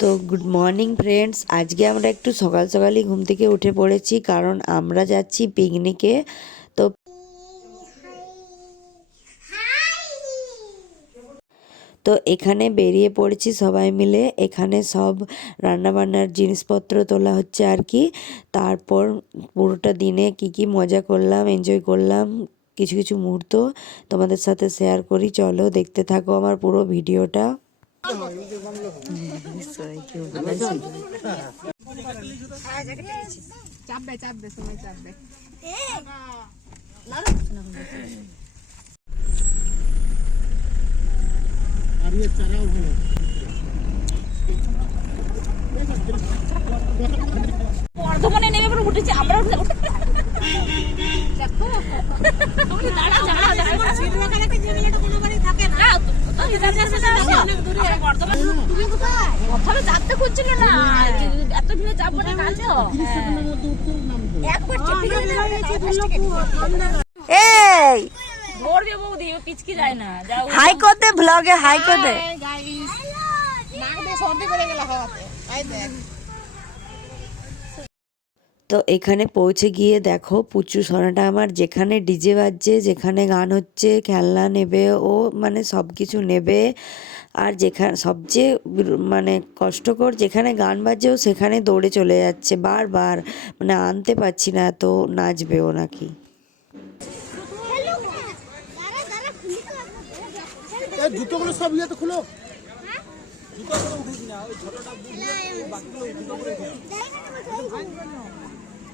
তো good morning friends আজকে আমরা একটু সকাল সকালই ঘুম থেকে উঠে পড়েছি, কারণ আমরা যাচ্ছি পিকনিকে তো তো এখানে বেরিয়ে পড়েছি সবাই মিলে। এখানে সব রান্নাবান্নার জিনিসপত্র তোলা হচ্ছে আর কি। তারপর পুরোটা দিনে কি কি মজা করলাম এনজয় করলাম। কিছু কিছু মুহূর্ত তোমাদের সাথে শেয়ার করি। চলো দেখতে থাকো আমার পুরো ভিডিওটা। বর্ধমানে নেমে আমরা উঠে দেখো। এত ভিড়ে চাপবো না কাছে একবার এই! মরবে বৌদি ও পিচকি যায় না। হাই করতে ব্লগে হাই করতে গাইস নাক দিয়ে সর্দি করে গেল হওয়াতে। দেখ। তো এখানে পৌঁছে গিয়ে দেখো পুচু সোনাটা আমার যেখানে ডিজে বাজছে যেখানে গান হচ্ছে খেলনা নেবে ও মানে সব কিছু নেবে। আর যেখানে সবচেয়ে মানে কষ্টকর যেখানে গান বাজছে ও সেখানে দৌড়ে চলে যাচ্ছে বারবার। মানে আনতে পারছি না তো নাচবে ও নাকি জুতোগুলো সব খুলো। এই বেটা এদিকে রাখ দেখবেন ওই যে এটি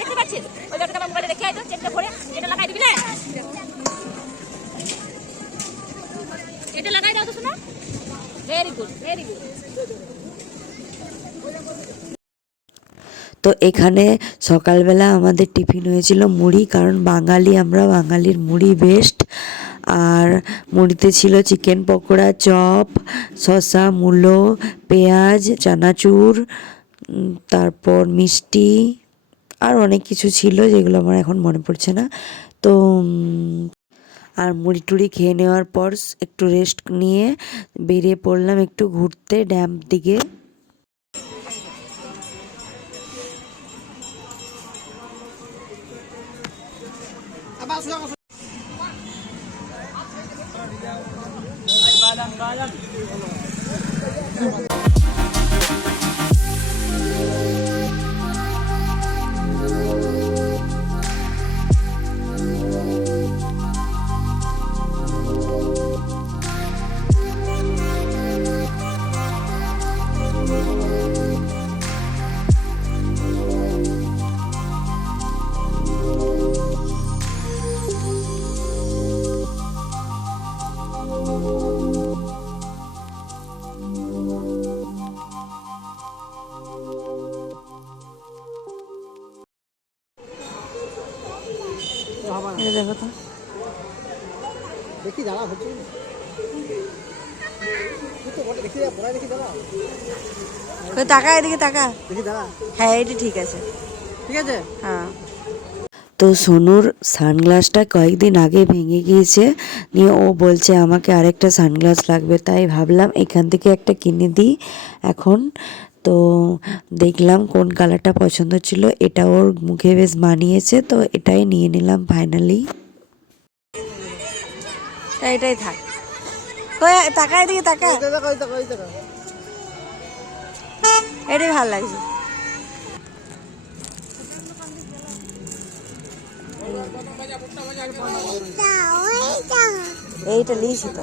দেখতে পাচ্ছেন ওই ব্যাগটা আমার ভরে এটা লাগাই দিবি তো এখানে সকালবেলা আমাদের টিফিন হয়েছিল মুড়ি, কারণ বাঙালি আমরা, বাঙালির মুড়ি বেস্ট আর মুড়িতে ছিল চিকেন পকোড়া, চপ, শসা, মূলো, পেঁয়াজ, চানাচুর তারপর মিষ্টি, আর অনেক কিছু ছিল যেগুলো আমার এখন মনে পড়ছে না। তো আর মুড়ি টুড়ি খেয়ে নেওয়ার পর একটু রেস্ট নিয়ে বেরিয়ে পড়লাম একটু ঘুরতে ড্যাম দিকে। আবার দেখো তো। দেখি দাঁড়া হচ্ছে এদিকে হ্যাঁ এটি ঠিক আছে। ঠিক আছে? হ্যাঁ। তো সোনুর সানগ্লাসটা কয়েকদিন আগে ভেঙে গিয়েছে নিয়ে ও বলছে আমাকে আরেকটা সানগ্লাস লাগবে তাই ভাবলাম এখান থেকে একটা কিনে দিই। এখন তো দেখলাম কোন কালারটা পছন্দ ছিল এটা ওর মুখে বেশ মানিয়েছে তো এটাই নিয়ে নিলাম ফাইনালি এটাই থাক। এটাই ভালো লাগছে। এইটা নিয়েছি তো।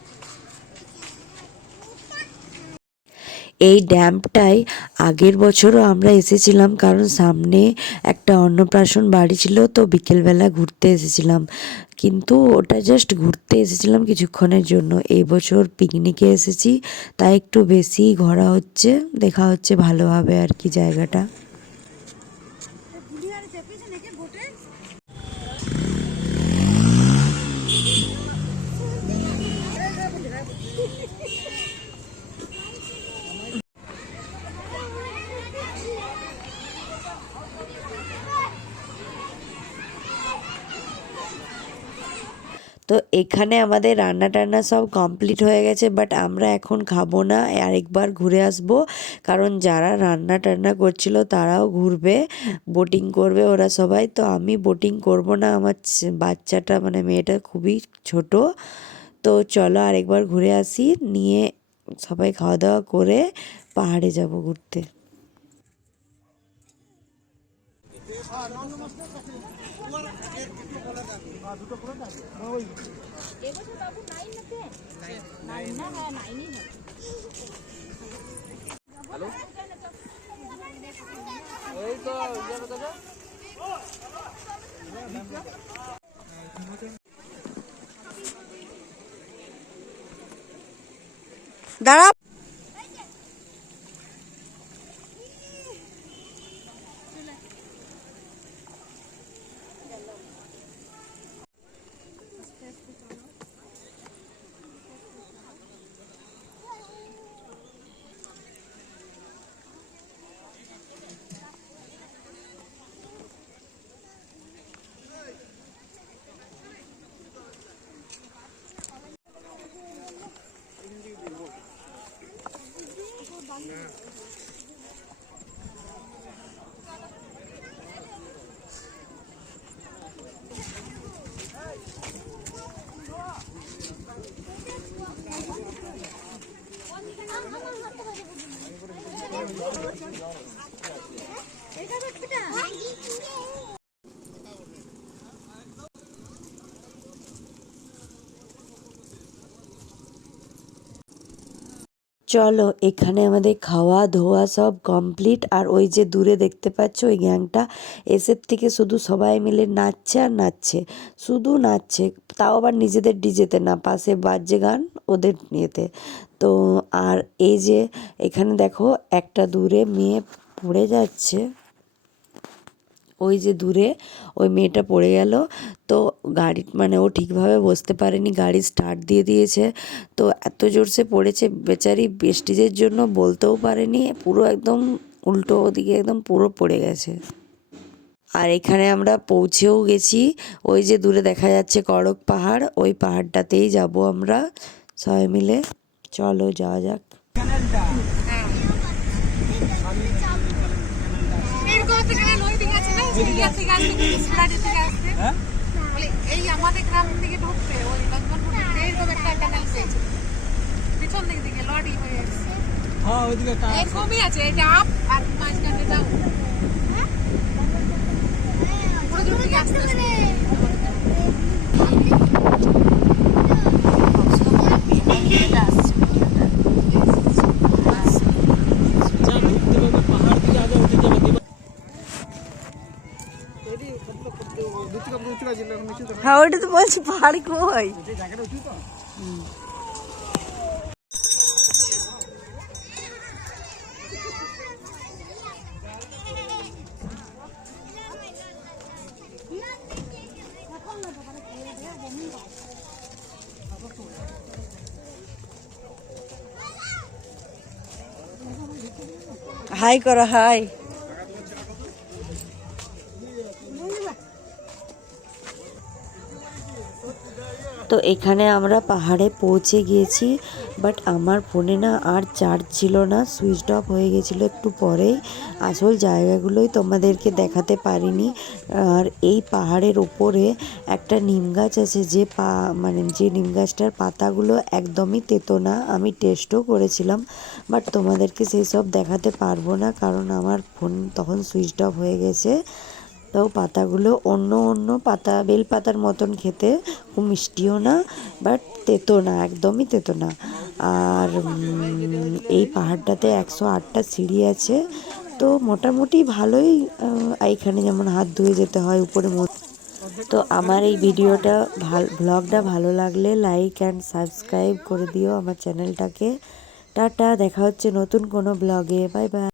এই ড্যামটায় আগের বছরও আমরা এসেছিলাম, কারণ সামনে একটা অন্নপ্রাশন বাড়ি ছিল, তো বিকেলবেলা ঘুরতে এসেছিলাম। কিন্তু ওটা জাস্ট ঘুরতে এসেছিলাম কিছুক্ষণের জন্য। এই বছর পিকনিকে এসেছি, তাই একটু বেশি ঘোরা হচ্ছে, দেখা হচ্ছে ভালোভাবে আর কি জায়গাটা। তো এখানে আমাদের রান্না টান্না সব কমপ্লিট হয়ে গেছে বাট আমরা এখন খাব না, আরেকবার ঘুরে আসব। কারণ যারা রান্না টান্না করছিল তারাও ঘুরবে বোটিং করবে ওরা সবাই। তো আমি বোটিং করব না, আমার বাচ্চাটা মানে মেয়েটা খুবই ছোট। তো চলো আরেকবার ঘুরে আসি, নিয়ে সবাই খাওয়া দাওয়া করে পাহাড়ে যাব ঘুরতে। এবছর বাবু নাইন না টেন নাইন না হ্যাঁ নাইনই এই তো দাঁড়া dollars. চলো, এখানে আমাদের খাওয়া ধোয়া সব কমপ্লিট আর ওই যে দূরে দেখতে পাচ্ছ, ওই গ্যাংটা এসের থেকে শুধু সবাই মিলে নাচছে আর নাচছে। শুধু নাচছে, তাও আবার নিজেদের ডিজেতে না, পাশে বাজে গান ওদের নিয়েতে তো, আর এই যে, এখানে দেখো, একটা দূরে মেয়ে পড়ে যাচ্ছে। ওই যে দূরে ওই মেয়েটা পড়ে গেল। তো গাড়ি মানে ও ঠিকভাবে বসতে পারেনি, গাড়ি স্টার্ট দিয়ে দিয়েছে। তো এত জোরসে পড়েছে, বেচারি বেস্টিজের জন্য বলতেও পারেনি, পুরো একদম উল্টো ওদিকে একদম পুরো পড়ে গেছে। আর এখানে আমরা পৌঁছেও গেছি, ওই যে দূরে দেখা যাচ্ছে করক পাহাড়, ওই পাহাড়টাতেই যাব আমরা সবাই মিলে। চলো যাওয়া যাক। এই আমাদের গ্রাম থেকে ঢুকতে ওই লঙ্ঘনপুর এইরকম একটা ক্যানেল পেয়েছে পিছন দিক দিকে লরি হয়ে গেছে হ্যাঁ ওইদিকে এরকমই আছে। এটা আপ আর মাঝখানে ডাউন বলছি পাহাড় কই? হাই করো হাই। তো এখানে আমরা পাহাড়ে পৌঁছে গিয়েছি বাট আমার ফোনে না আর চার্জ ছিল না সুইচ অফ হয়ে গেছিল একটু পরেই। আসল জায়গাগুলোই তোমাদেরকে দেখাতে পারিনি। আর এই পাহাড়ের ওপরে একটা নিম গাছ আছে, যে পা মানে যে নিম গাছটার পাতাগুলো একদমই তেতো না, আমি টেস্টও করেছিলাম বাট তোমাদেরকে সেই সব দেখাতে পারব না, কারণ আমার ফোন তখন সুইচ অফ হয়ে গেছে। তো পাতাগুলো অন্য অন্য পাতা বেল পাতার মতন খেতে। খুব মিষ্টিও না, বাট তেতো না, একদমই তেতো না। আর এই পাহাড়টাতে একশো আটটা সিঁড়ি আছে। তো মোটামুটি ভালোই এইখানে যেমন হাত ধুয়ে যেতে হয় উপরে তো আমার এই ভিডিওটা ভালো ব্লগটা ভালো লাগলে লাইক অ্যান্ড সাবস্ক্রাইব করে দিও আমার চ্যানেলটাকে টাটা, দেখা হচ্ছে নতুন কোনো ব্লগে বাই বাই